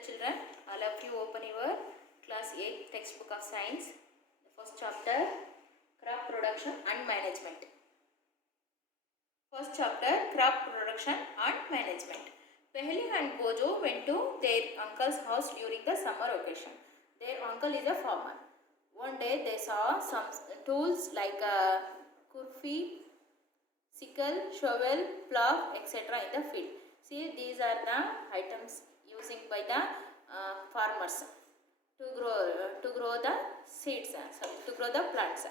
children, all of you open your class 8 textbook of science, the first chapter, crop production and management. First chapter, crop production and management. Pehli and Bojo went to their uncle's house during the summer vacation. Their uncle is a farmer. One day they saw some tools like a kurfi, sickle, shovel, plough, etc. in the field. See, these are the items using by the farmers to grow the seeds, to grow the plants.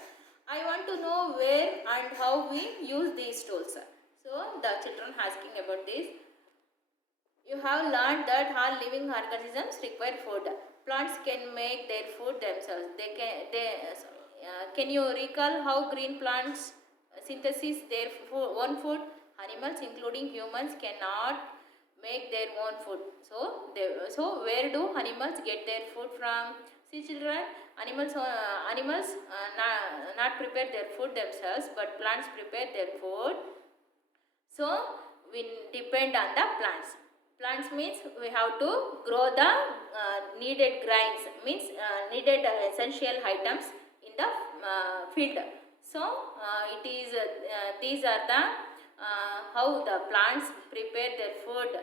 I want to know where and how we use these tools. So the children asking about this. You have learned that all living organisms require food. Plants can make their food themselves. Can you recall how green plants synthesize their own food? Animals, including humans, cannot make their own food. So where do animals get their food from? See, children, animals not prepare their food themselves, but plants prepare their food. So we depend on the plants. Plants means we have to grow the needed grains, means needed essential items in the field. So it is these are the how the plants prepare their food,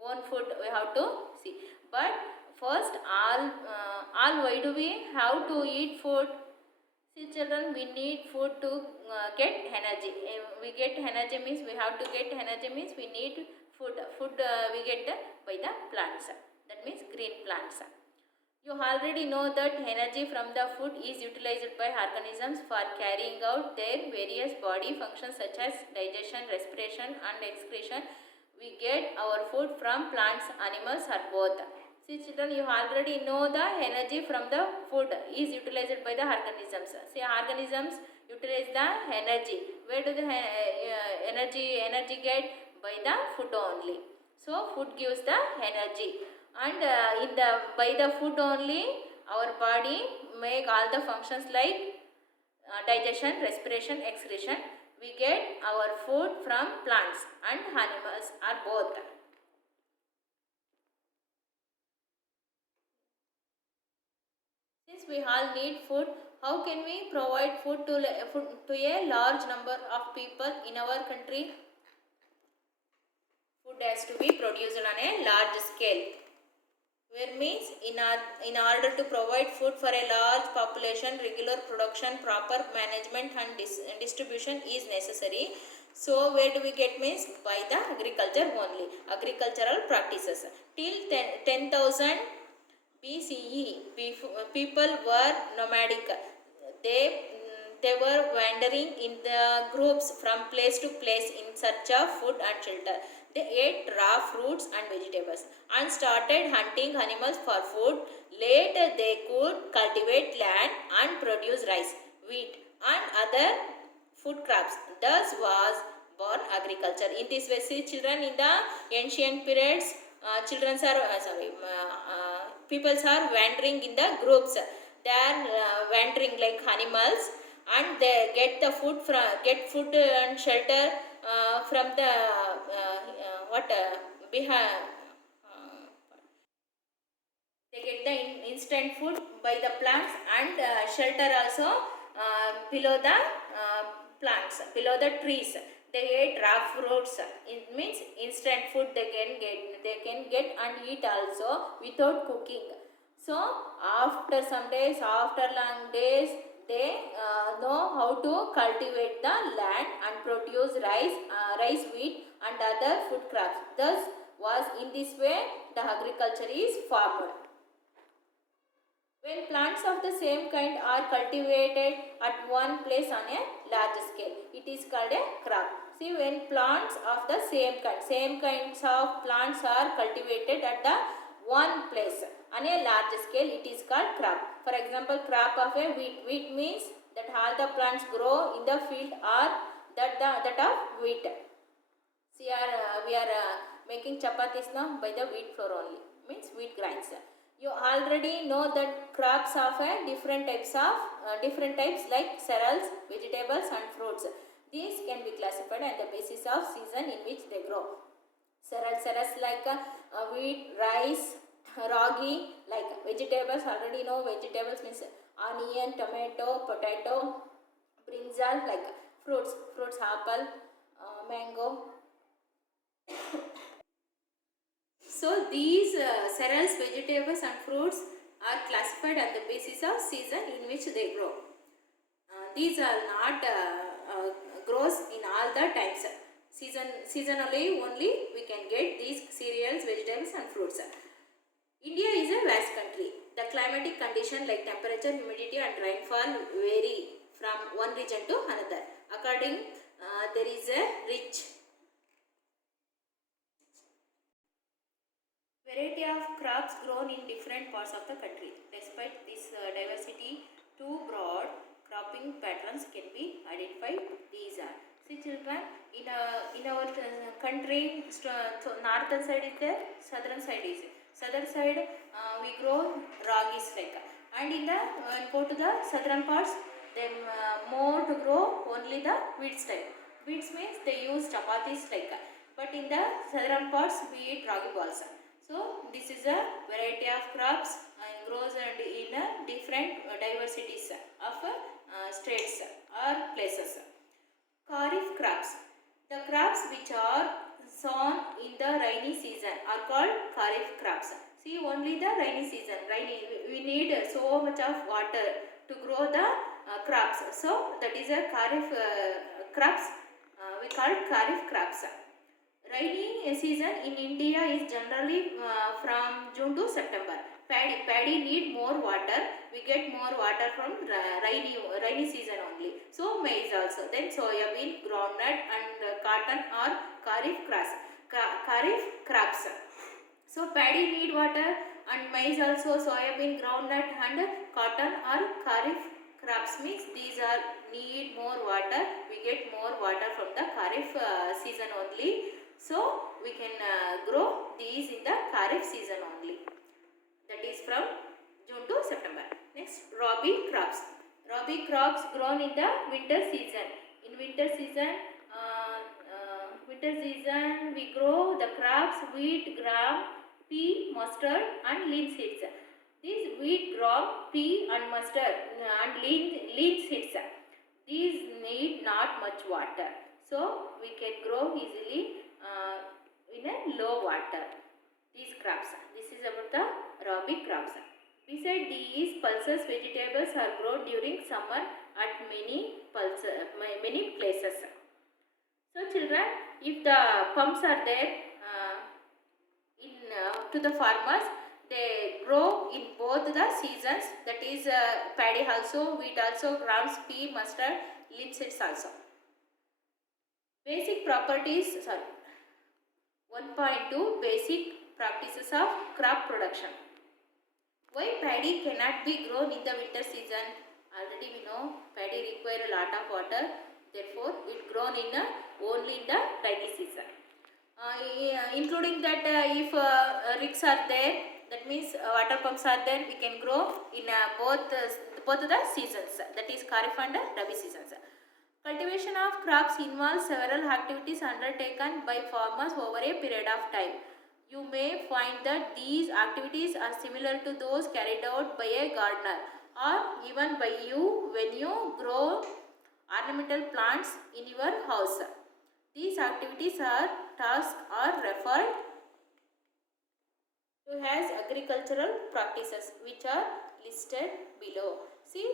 own food we have to see. But first, all why do we have to eat food? See, children, we need food to get energy. We get energy means we have to get energy means we need food. Food we get by the plants. That means green plants. You already know that energy from the food is utilized by organisms for carrying out their various body functions such as digestion, respiration and excretion. We get our food from plants, animals or both. See, children, you already know the energy from the food is utilized by the organisms. See, organisms utilize the energy. Where do the energy get? By the food only. So food gives the energy, and by the food only our body make all the functions like digestion, respiration, excretion. We get our food from plants and animals or both. Since we all need food, how can we provide food to a large number of people in our country? Food has to be produced on a large scale. Where means in order to provide food for a large population, regular production, proper management and distribution is necessary. So where do we get means? By the agriculture only, agricultural practices. Till 10,000 BCE, people were nomadic. They were wandering in the groups from place to place in search of food and shelter. They ate raw fruits and vegetables and started hunting animals for food. Later they could cultivate land and produce rice, wheat and other food crops. Thus was born agriculture. In this way, see, children, in the ancient periods, peoples are wandering in the groups. They are wandering like animals, and they get the food and shelter from the behind. They get the instant food by the plants and shelter also below the plants, below the trees. They ate raw fruits. It means instant food they can get and eat also without cooking. So after some days, after long days, they know how to cultivate the land and produce rice, wheat and other food crops. Thus was in this way the agriculture is formed. When plants of the same kind are cultivated at one place on a large scale, it is called a crop. See, when plants of the same kinds of plants are cultivated at the one place on a large scale, it is called crop. For example, crop of a wheat. Wheat means that all the plants grow in the field are that of wheat. See, we are making chapatis now by the wheat flour only, means wheat grains. You already know that crops of different types like cereals, vegetables and fruits. These can be classified on the basis of season in which they grow. Cereals like wheat, rice, ragi, like vegetables. Already know vegetables means onion, tomato, potato, brinjal, like fruits, apple, mango. So these cereals, vegetables and fruits are classified on the basis of season in which they grow. These are not grows in all the times. Seasonally only we can get these cereals, vegetables and fruits. India is a vast country. The climatic condition like temperature, humidity and rainfall vary from one region to another. According, there is a rich variety of crops grown in different parts of the country. Despite this diversity, two broad cropping patterns can be identified. These are, see children, in our country, so northern side is there, southern side is there. Southern side we grow ragis like, and in the go to the southern parts, then more to grow only the wheat type. Wheats means they use chapatis like, but in the southern parts we eat ragi balls. So this is a variety of crops and grows in different diversities of states or places. Kharif crops. The crops which are sown in the rainy season are called Kharif crops. See, only the rainy season. We need so much of water to grow the crops. So that is a Kharif crops. We call Kharif crops. Rainy season in India is generally from June to September. Paddy need more water. We get more water from rainy season only. So maize also. Then soybean, groundnut and cotton or kharif crops. So paddy need water and maize also, soybean, groundnut and cotton or kharif crops means these are need more water. We get more water from the kharif season only. So we can grow these in the kharif season only. That is from June to September. Next, rabi crops. Rabi crops grown in the winter season. In winter season, we grow the crops wheat, gram, pea, mustard and lean seeds. These wheat, gram, pea and mustard and lean seeds, these need not much water. So we can grow easily in a low water. These crops. This is about the rabi crops. Beside these, pulses vegetables are grown during summer at many places. So children, if the pumps are there to the farmers, they grow in both the seasons. That is paddy also, wheat also, grams, pea, mustard, linseeds also. Basic properties. Sorry. 1.2 Basic practices of crop production. Why paddy cannot be grown in the winter season? Already we know paddy require a lot of water. Therefore, it grown in only in the rainy season. Including that if ricks are there, that means water pumps are there, we can grow in both the seasons. That is Kharif and Rabi seasons. Cultivation of crops involves several activities undertaken by farmers over a period of time. You may find that these activities are similar to those carried out by a gardener or even by you when you grow ornamental plants in your house. These activities or tasks are referred to as agricultural practices, which are listed below. See,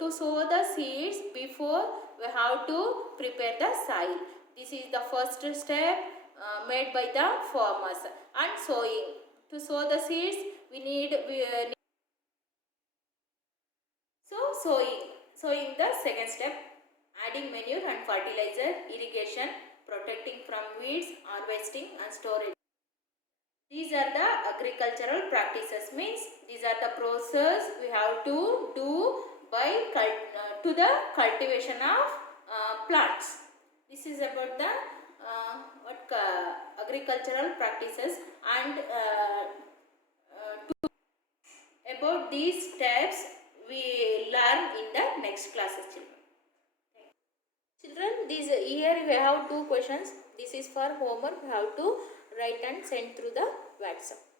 to sow the seeds, before we have to prepare the soil. This is the first step made by the farmers. And sowing. To sow the seeds, we need so sowing the second step, adding manure and fertilizer, irrigation, protecting from weeds, harvesting and storage. These are the agricultural practices, means these are the process we have to do by to the cultivation of plants. This is about the agricultural practices, and about these steps we learn in the next classes, children. Children, here we have two questions. This is for homework. How to write and send through the WhatsApp.